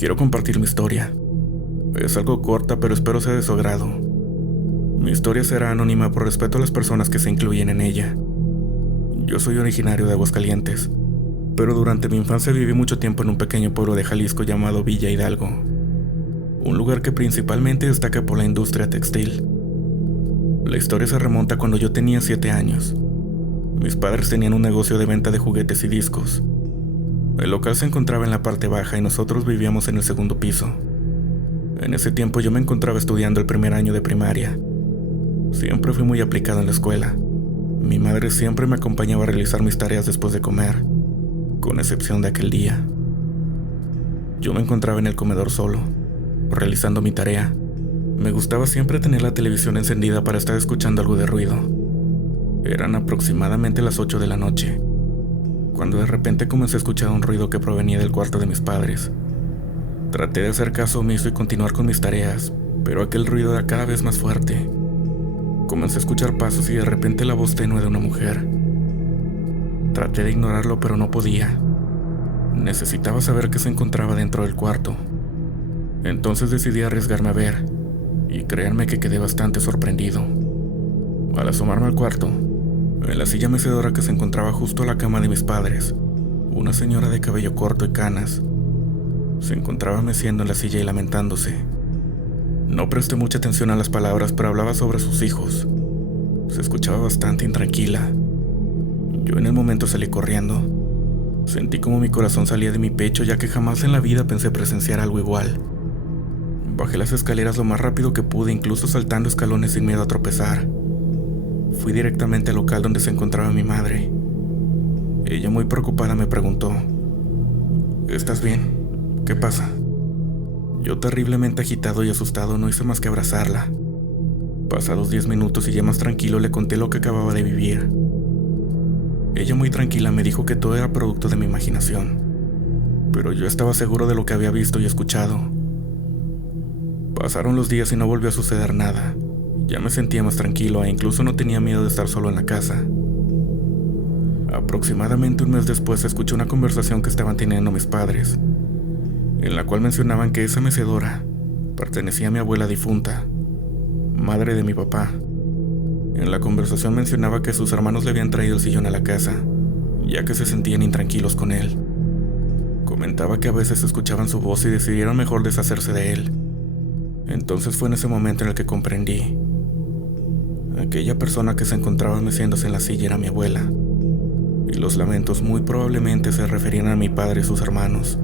Quiero compartir mi historia. Es algo corta, pero espero sea de su agrado. Mi historia será anónima por respeto a las personas que se incluyen en ella. Yo soy originario de Aguascalientes, pero durante mi infancia viví mucho tiempo en un pequeño pueblo de Jalisco llamado Villa Hidalgo, un lugar que principalmente destaca por la industria textil. La historia se remonta cuando yo tenía 7 años. Mis padres tenían un negocio de venta de juguetes y discos. El local se encontraba en la parte baja y nosotros vivíamos en el segundo piso. En ese tiempo yo me encontraba estudiando el primer año de primaria. Siempre fui muy aplicado en la escuela. Mi madre siempre me acompañaba a realizar mis tareas después de comer, con excepción de aquel día. Yo me encontraba en el comedor solo, realizando mi tarea. Me gustaba siempre tener la televisión encendida para estar escuchando algo de ruido. Eran aproximadamente las 8 de la noche, cuando de repente comencé a escuchar un ruido que provenía del cuarto de mis padres. Traté de hacer caso omiso y continuar con mis tareas, pero aquel ruido era cada vez más fuerte. Comencé a escuchar pasos y de repente la voz tenue de una mujer. Traté de ignorarlo, pero no podía. Necesitaba saber qué se encontraba dentro del cuarto. Entonces decidí arriesgarme a ver, y créanme que quedé bastante sorprendido. Al asomarme al cuarto, en la silla mecedora que se encontraba justo a la cama de mis padres, una señora de cabello corto y canas se encontraba meciendo en la silla y lamentándose. No presté mucha atención a las palabras, pero hablaba sobre sus hijos. Se escuchaba bastante intranquila. Yo en el momento salí corriendo. Sentí como mi corazón salía de mi pecho, ya que jamás en la vida pensé presenciar algo igual. Bajé las escaleras lo más rápido que pude, incluso saltando escalones sin miedo a tropezar. Fui directamente al local donde se encontraba mi madre. Ella, muy preocupada, me preguntó: ¿estás bien? ¿Qué pasa? Yo, terriblemente agitado y asustado, no hice más que abrazarla. Pasados 10 minutos y ya más tranquilo, le conté lo que acababa de vivir. Ella, muy tranquila, me dijo que todo era producto de mi imaginación, pero yo estaba seguro de lo que había visto y escuchado. Pasaron los días y no volvió a suceder nada. Ya me sentía más tranquilo e incluso no tenía miedo de estar solo en la casa. Aproximadamente un mes después escuché una conversación que estaban teniendo mis padres, en la cual mencionaban que esa mecedora pertenecía a mi abuela difunta, madre de mi papá. En la conversación mencionaba que sus hermanos le habían traído el sillón a la casa, ya que se sentían intranquilos con él. Comentaba que a veces escuchaban su voz y decidieron mejor deshacerse de él. Entonces fue en ese momento en el que comprendí. Aquella persona que se encontraba meciéndose en la silla era mi abuela, y los lamentos muy probablemente se referían a mi padre y sus hermanos,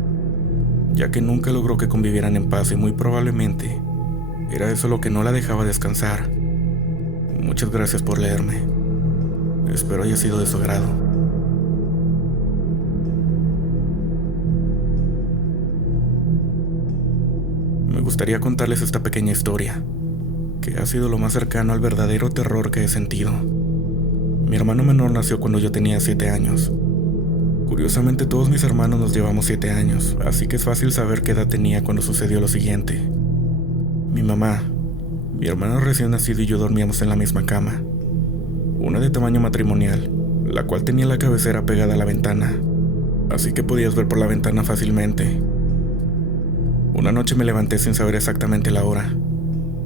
ya que nunca logró que convivieran en paz y muy probablemente era eso lo que no la dejaba descansar. Muchas gracias por leerme. Espero haya sido de su agrado. Me gustaría contarles esta pequeña historia, que ha sido lo más cercano al verdadero terror que he sentido. Mi hermano menor nació cuando yo tenía 7 años. Curiosamente, todos mis hermanos nos llevamos 7 años, así que es fácil saber qué edad tenía cuando sucedió lo siguiente. Mi mamá, mi hermano recién nacido y yo dormíamos en la misma cama, una de tamaño matrimonial, la cual tenía la cabecera pegada a la ventana, así que podías ver por la ventana fácilmente. Una noche me levanté sin saber exactamente la hora.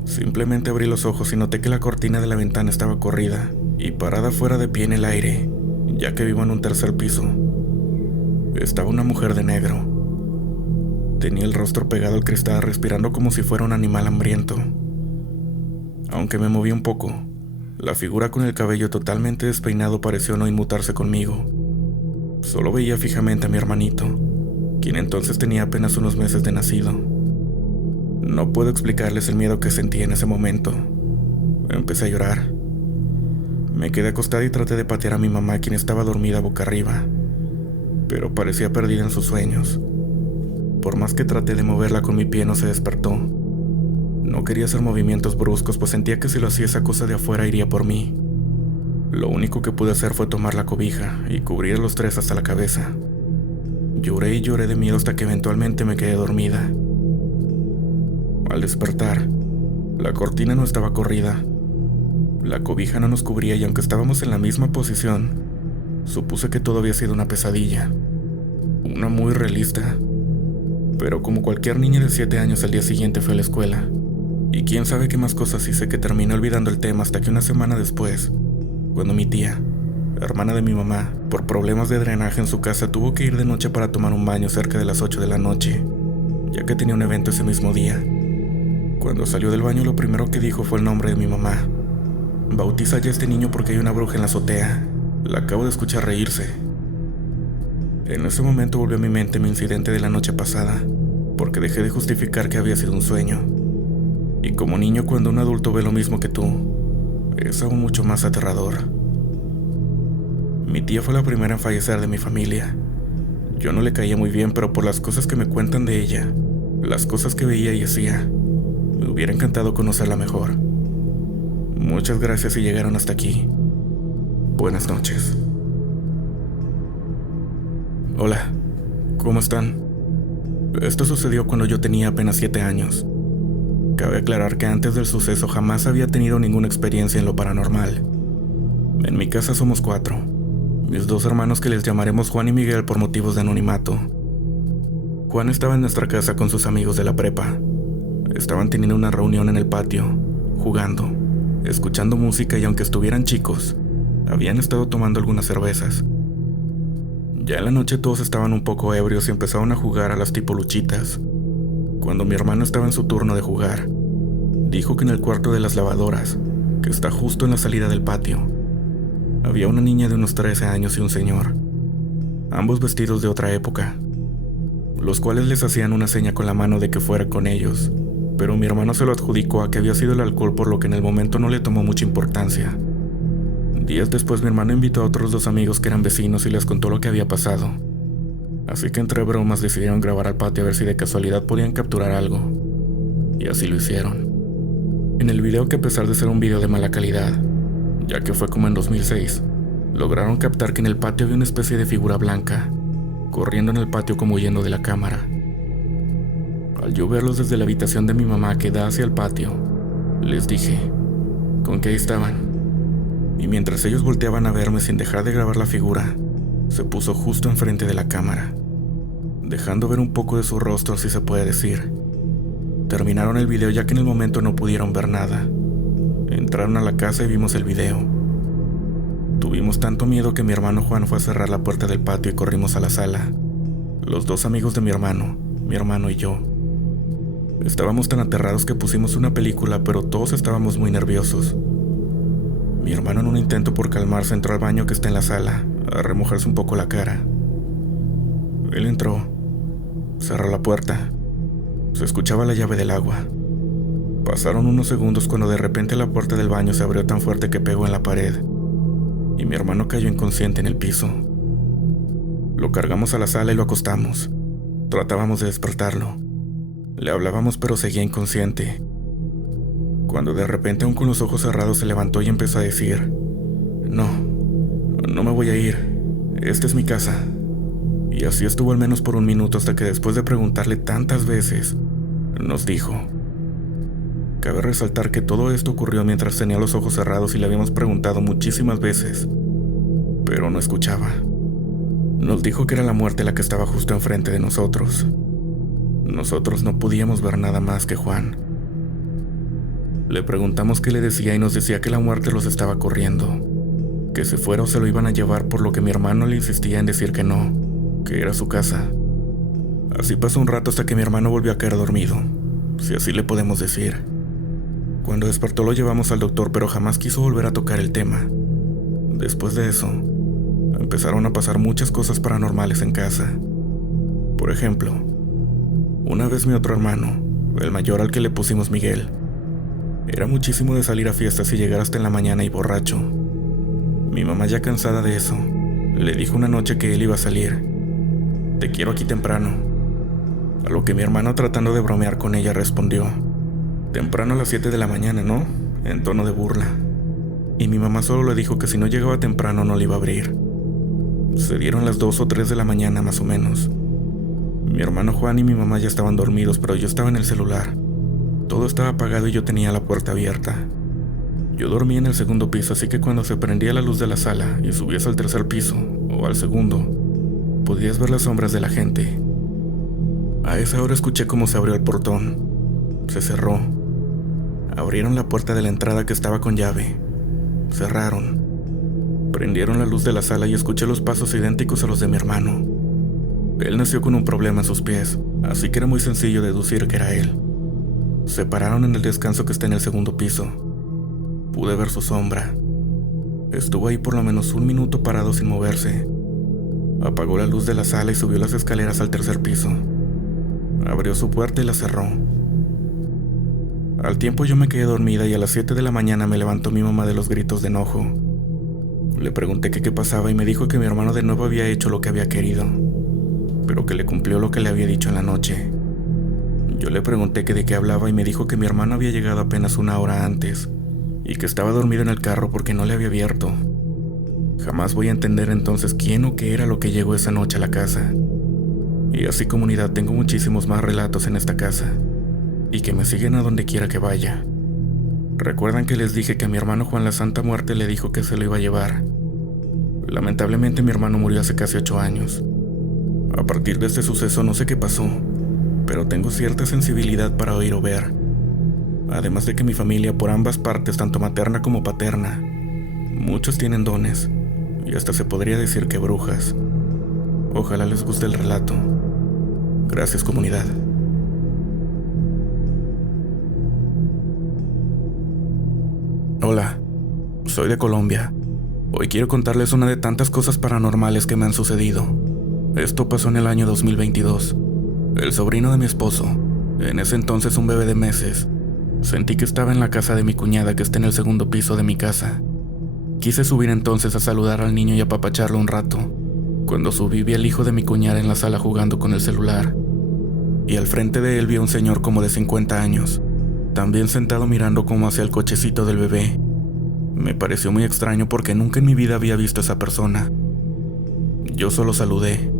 Simplemente abrí los ojos y noté que la cortina de la ventana estaba corrida y parada fuera de pie en el aire, ya que vivo en un 3er piso. Estaba una mujer de negro. Tenía el rostro pegado al cristal, respirando como si fuera un animal hambriento. Aunque me moví un poco, la figura con el cabello totalmente despeinado pareció no inmutarse conmigo. Solo veía fijamente a mi hermanito, quien entonces tenía apenas unos meses de nacido. No puedo explicarles el miedo que sentí en ese momento. Empecé a llorar. Me quedé acostada y traté de patear a mi mamá, quien estaba dormida boca arriba, pero parecía perdida en sus sueños. Por más que traté de moverla con mi pie, no se despertó. No quería hacer movimientos bruscos, pues sentía que si lo hacía esa cosa de afuera iría por mí. Lo único que pude hacer fue tomar la cobija y cubrir a los 3 hasta la cabeza. Lloré y lloré de miedo hasta que eventualmente me quedé dormida. Al despertar, la cortina no estaba corrida. La cobija no nos cubría y aunque estábamos en la misma posición, supuse que todo había sido una pesadilla. Una muy realista. Pero como cualquier niña de 7 años, al día siguiente fue a la escuela. Y quién sabe qué más cosas hice que terminé olvidando el tema hasta que una semana después, cuando mi tía, hermana de mi mamá, por problemas de drenaje en su casa, tuvo que ir de noche para tomar un baño cerca de las 8 de la noche, ya que tenía un evento ese mismo día. Cuando salió del baño, lo primero que dijo fue el nombre de mi mamá. Bautiza ya a este niño porque hay una bruja en la azotea. La acabo de escuchar reírse. En ese momento volvió a mi mente mi incidente de la noche pasada, porque dejé de justificar que había sido un sueño. Y como niño, cuando un adulto ve lo mismo que tú, es aún mucho más aterrador. Mi tía fue la primera en fallecer de mi familia. Yo no le caía muy bien, pero por las cosas que me cuentan de ella, las cosas que veía y hacía, me hubiera encantado conocerla mejor. Muchas gracias si llegaron hasta aquí. Buenas noches. Hola, ¿cómo están? Esto sucedió cuando yo tenía apenas 7 años. Cabe aclarar que antes del suceso jamás había tenido ninguna experiencia en lo paranormal. En mi casa somos 4. Mis 2 hermanos, que les llamaremos Juan y Miguel por motivos de anonimato. Juan estaba en nuestra casa con sus amigos de la prepa. Estaban teniendo una reunión en el patio, jugando, escuchando música, y aunque estuvieran chicos, habían estado tomando algunas cervezas. Ya en la noche todos estaban un poco ebrios y empezaron a jugar a las tipo luchitas. Cuando mi hermano estaba en su turno de jugar, dijo que en el cuarto de las lavadoras, que está justo en la salida del patio, había una niña de unos 13 años y un señor, ambos vestidos de otra época, los cuales les hacían una seña con la mano de que fuera con ellos, pero mi hermano se lo adjudicó a que había sido el alcohol, por lo que en el momento no le tomó mucha importancia. Días después mi hermano invitó a otros 2 amigos que eran vecinos y les contó lo que había pasado. Así que entre bromas decidieron grabar al patio a ver si de casualidad podían capturar algo. Y así lo hicieron. En el video, que a pesar de ser un video de mala calidad, ya que fue como en 2006, lograron captar que en el patio había una especie de figura blanca, corriendo en el patio como huyendo de la cámara. Al yo verlos desde la habitación de mi mamá que da hacia el patio, les dije, con que ahí estaban. Y mientras ellos volteaban a verme sin dejar de grabar la figura, se puso justo enfrente de la cámara, dejando ver un poco de su rostro, si se puede decir. Terminaron el video ya que en el momento no pudieron ver nada. Entraron a la casa y vimos el video. Tuvimos tanto miedo que mi hermano Juan fue a cerrar la puerta del patio y corrimos a la sala. Los 2 amigos de mi hermano y yo. Estábamos tan aterrados que pusimos una película, pero todos estábamos muy nerviosos. Mi hermano, en un intento por calmarse, entró al baño que está en la sala, a remojarse un poco la cara. Él entró, cerró la puerta. Se escuchaba la llave del agua. Pasaron unos segundos cuando de repente la puerta del baño se abrió tan fuerte que pegó en la pared, y mi hermano cayó inconsciente en el piso. Lo cargamos a la sala y lo acostamos. Tratábamos de despertarlo. Le hablábamos, pero seguía inconsciente. Cuando de repente, aún con los ojos cerrados, se levantó y empezó a decir: No me voy a ir. Esta es mi casa. Y así estuvo al menos por un minuto, hasta que después de preguntarle tantas veces, nos dijo. Cabe resaltar que todo esto ocurrió mientras tenía los ojos cerrados y le habíamos preguntado muchísimas veces, pero no escuchaba. Nos dijo que era la muerte la que estaba justo enfrente de nosotros. Nosotros no podíamos ver nada más que Juan. Le preguntamos qué le decía y nos decía que la muerte los estaba corriendo, que se fuera o se lo iban a llevar, por lo que mi hermano le insistía en decir que no, que era su casa. Así pasó un rato hasta que mi hermano volvió a caer dormido, si así le podemos decir. Cuando despertó lo llevamos al doctor, pero jamás quiso volver a tocar el tema. Después de eso, empezaron a pasar muchas cosas paranormales en casa. Por ejemplo, una vez mi otro hermano, el mayor, al que le pusimos Miguel, era muchísimo de salir a fiestas y llegar hasta en la mañana y borracho. Mi mamá, ya cansada de eso, le dijo una noche que él iba a salir. Te quiero aquí temprano. A lo que mi hermano, tratando de bromear con ella, respondió: temprano a las 7 de la mañana, ¿no? En tono de burla. Y mi mamá solo le dijo que si no llegaba temprano no le iba a abrir. Se dieron las 2 o 3 de la mañana más o menos. Mi hermano Juan y mi mamá ya estaban dormidos, pero yo estaba en el celular. Todo estaba apagado y yo tenía la puerta abierta. Yo dormía en el segundo piso, así que cuando se prendía la luz de la sala y subías al tercer piso o al segundo, podías ver las sombras de la gente. A esa hora escuché cómo se abrió el portón. Se cerró. Abrieron la puerta de la entrada que estaba con llave. Cerraron. Prendieron la luz de la sala y escuché los pasos idénticos a los de mi hermano. Él nació con un problema en sus pies, así que era muy sencillo deducir que era él. Se pararon en el descanso que está en el segundo piso. Pude ver su sombra. Estuvo ahí por lo menos 1 minuto parado sin moverse. Apagó la luz de la sala y subió las escaleras al tercer piso. Abrió su puerta y la cerró. Al tiempo yo me quedé dormida y a las 7 de la mañana me levantó mi mamá de los gritos de enojo. Le pregunté qué pasaba y me dijo que mi hermano de nuevo había hecho lo que había querido, pero que le cumplió lo que le había dicho en la noche. Yo le pregunté que de qué hablaba y me dijo que mi hermano había llegado apenas 1 hora antes y que estaba dormido en el carro porque no le había abierto. Jamás voy a entender entonces quién o qué era lo que llegó esa noche a la casa. Y así, comunidad, tengo muchísimos más relatos en esta casa y que me siguen a donde quiera que vaya. ¿Recuerdan que les dije que a mi hermano Juan la Santa Muerte le dijo que se lo iba a llevar? Lamentablemente mi hermano murió hace casi 8 años. A partir de este suceso no sé qué pasó, pero tengo cierta sensibilidad para oír o ver. Además de que mi familia, por ambas partes, tanto materna como paterna, muchos tienen dones, y hasta se podría decir que brujas. Ojalá les guste el relato. Gracias, comunidad. Hola, soy de Colombia. Hoy quiero contarles una de tantas cosas paranormales que me han sucedido. Esto pasó en el año 2022. El sobrino de mi esposo, en ese entonces un bebé de meses, sentí que estaba en la casa de mi cuñada que está en el segundo piso de mi casa. Quise subir entonces a saludar al niño y apapacharlo un rato. Cuando subí vi al hijo de mi cuñada en la sala jugando con el celular. Y al frente de él vi a un señor como de 50 años, también sentado mirando como hacia el cochecito del bebé. Me pareció muy extraño porque nunca en mi vida había visto a esa persona. Yo solo saludé,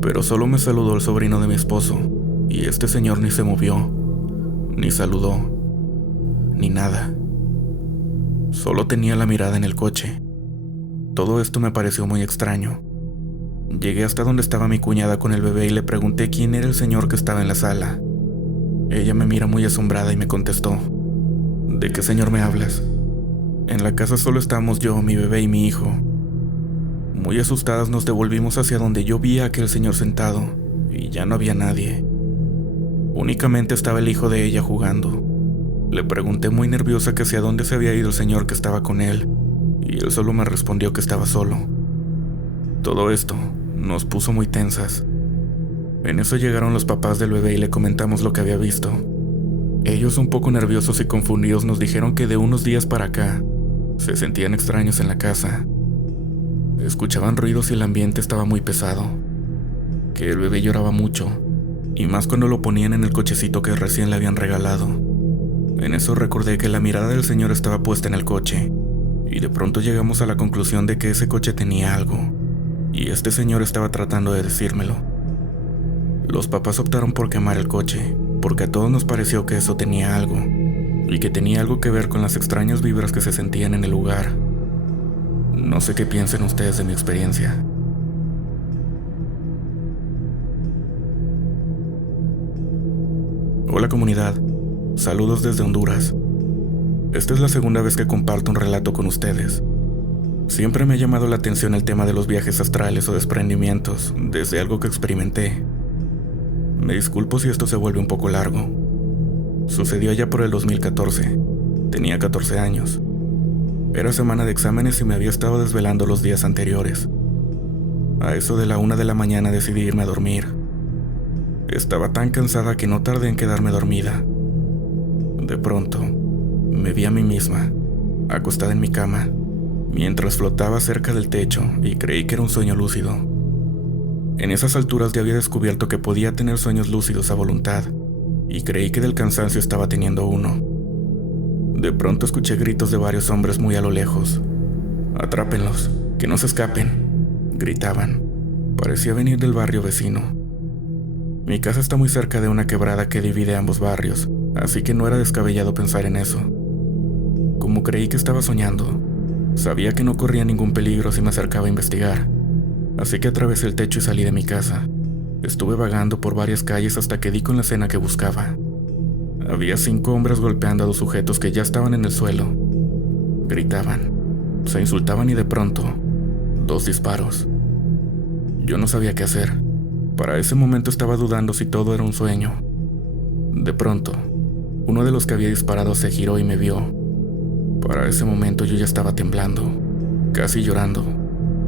pero solo me saludó el sobrino de mi esposo, y este señor ni se movió, ni saludó, ni nada. Solo tenía la mirada en el coche. Todo esto me pareció muy extraño. Llegué hasta donde estaba mi cuñada con el bebé y le pregunté quién era el señor que estaba en la sala. Ella me mira muy asombrada y me contestó: ¿De qué señor me hablas? En la casa solo estamos yo, mi bebé y mi hijo. Muy asustadas nos devolvimos hacia donde yo vi a aquel señor sentado, y ya no había nadie. Únicamente estaba el hijo de ella jugando. Le pregunté muy nerviosa que hacia dónde se había ido el señor que estaba con él, y él solo me respondió que estaba solo. Todo esto nos puso muy tensas. En eso llegaron los papás del bebé y le comentamos lo que había visto. Ellos, un poco nerviosos y confundidos, nos dijeron que de unos días para acá se sentían extraños en la casa. Escuchaban ruidos y el ambiente estaba muy pesado, que el bebé lloraba mucho, y más cuando lo ponían en el cochecito que recién le habían regalado. En eso recordé que la mirada del señor estaba puesta en el coche, y de pronto llegamos a la conclusión de que ese coche tenía algo, y este señor estaba tratando de decírmelo. Los papás optaron por quemar el coche, porque a todos nos pareció que eso tenía algo, y que tenía algo que ver con las extrañas vibras que se sentían en el lugar. No sé qué piensen ustedes de mi experiencia. Hola, comunidad, saludos desde Honduras. Esta es la segunda vez que comparto un relato con ustedes. Siempre me ha llamado la atención el tema de los viajes astrales o desprendimientos, desde algo que experimenté. Me disculpo si esto se vuelve un poco largo. Sucedió allá por el 2014. Tenía 14 años. Era semana de exámenes y me había estado desvelando los días anteriores. A eso de la 1 de la mañana decidí irme a dormir. Estaba tan cansada que no tardé en quedarme dormida. De pronto, me vi a mí misma, acostada en mi cama, mientras flotaba cerca del techo y creí que era un sueño lúcido. En esas alturas ya había descubierto que podía tener sueños lúcidos a voluntad, y creí que del cansancio estaba teniendo uno. De pronto escuché gritos de varios hombres muy a lo lejos. «Atrápenlos, que no se escapen», gritaban. Parecía venir del barrio vecino. Mi casa está muy cerca de una quebrada que divide ambos barrios, así que no era descabellado pensar en eso. Como creí que estaba soñando, sabía que no corría ningún peligro si me acercaba a investigar, así que atravesé el techo y salí de mi casa. Estuve vagando por varias calles hasta que di con la escena que buscaba. Había 5 hombres golpeando a 2 sujetos que ya estaban en el suelo. Gritaban, se insultaban y de pronto, 2 disparos. Yo no sabía qué hacer. Para ese momento estaba dudando si todo era un sueño. De pronto, uno de los que había disparado se giró y me vio. Para ese momento yo ya estaba temblando, casi llorando.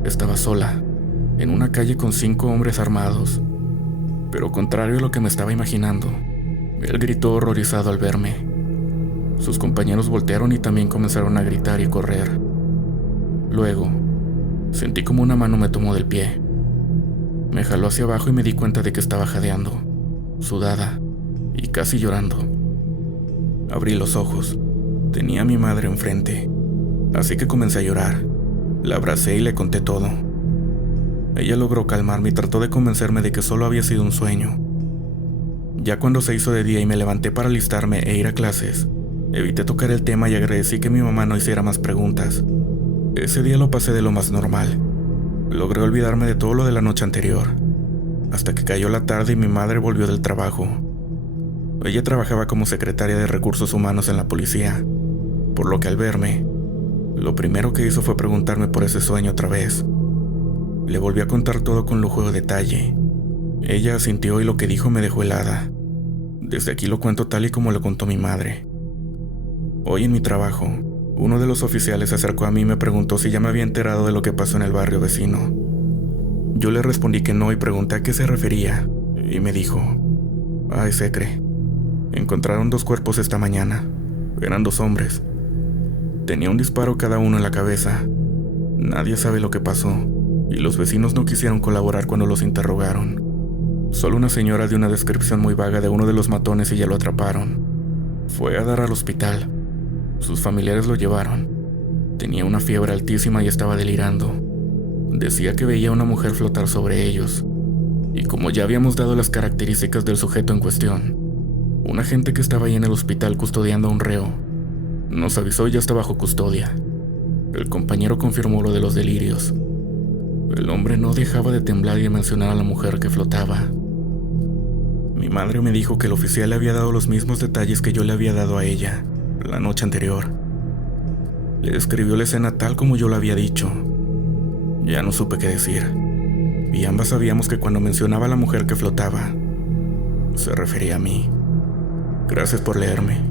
Estaba sola, en una calle con 5 hombres armados. Pero contrario a lo que me estaba imaginando, él gritó horrorizado al verme. Sus compañeros voltearon y también comenzaron a gritar y correr. Luego, sentí como una mano me tomó del pie. Me jaló hacia abajo y me di cuenta de que estaba jadeando, sudada y casi llorando. Abrí los ojos. Tenía a mi madre enfrente, así que comencé a llorar. La abracé y le conté todo. Ella logró calmarme y trató de convencerme de que solo había sido un sueño. Ya cuando se hizo de día y me levanté para alistarme e ir a clases, evité tocar el tema y agradecí que mi mamá no hiciera más preguntas. Ese día lo pasé de lo más normal. Logré olvidarme de todo lo de la noche anterior, hasta que cayó la tarde y mi madre volvió del trabajo. Ella trabajaba como secretaria de recursos humanos en la policía, por lo que al verme, lo primero que hizo fue preguntarme por ese sueño otra vez. Le volví a contar todo con lujo de detalle. Ella asintió y lo que dijo me dejó helada. Desde aquí lo cuento tal y como lo contó mi madre. Hoy en mi trabajo, uno de los oficiales se acercó a mí y me preguntó si ya me había enterado de lo que pasó en el barrio vecino. Yo le respondí que no y pregunté a qué se refería, y me dijo: "Ay, secre, encontraron 2 cuerpos esta mañana. Eran 2 hombres. Tenía un disparo cada uno en la cabeza. Nadie sabe lo que pasó, y los vecinos no quisieron colaborar cuando los interrogaron. Solo una señora dio una descripción muy vaga de uno de los matones y ya lo atraparon. Fue a dar al hospital. Sus familiares lo llevaron. Tenía una fiebre altísima y estaba delirando. Decía que veía a una mujer flotar sobre ellos. Y como ya habíamos dado las características del sujeto en cuestión, un agente que estaba ahí en el hospital custodiando a un reo nos avisó y ya está bajo custodia. El compañero confirmó lo de los delirios. El hombre no dejaba de temblar y de mencionar a la mujer que flotaba. Mi madre me dijo que el oficial le había dado los mismos detalles que yo le había dado a ella la noche anterior. Le describió la escena tal como yo lo había dicho. Ya no supe qué decir. Y ambas sabíamos que cuando mencionaba a la mujer que flotaba, se refería a mí. Gracias por leerme.